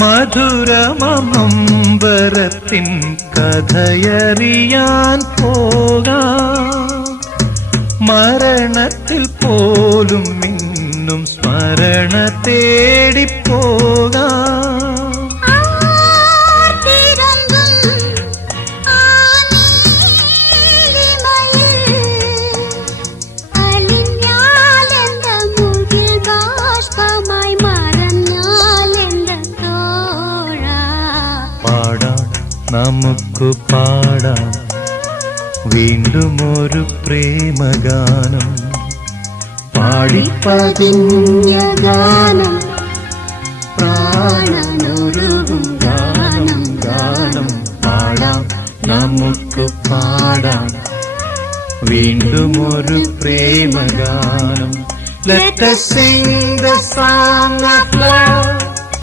മധുരമമ്പരത്തിൻ കഥയറിയാൻ പോകാം. മരണത്തിൽ പോലും മിന്നും സ്മരണ തേടിപ്പോകാം. നമുക്ക് പാടാം വീണ്ടും ഒരു പ്രേമഗാനം. പാടിപ്പതിഞ്ഞ ഗാനം, പ്രാണനൊരുകും ഗാനം. ഗാനം പാടാം, നമുക്ക് പാടാം വീണ്ടും ഒരു പ്രേമഗാനം. Let us sing the song of love.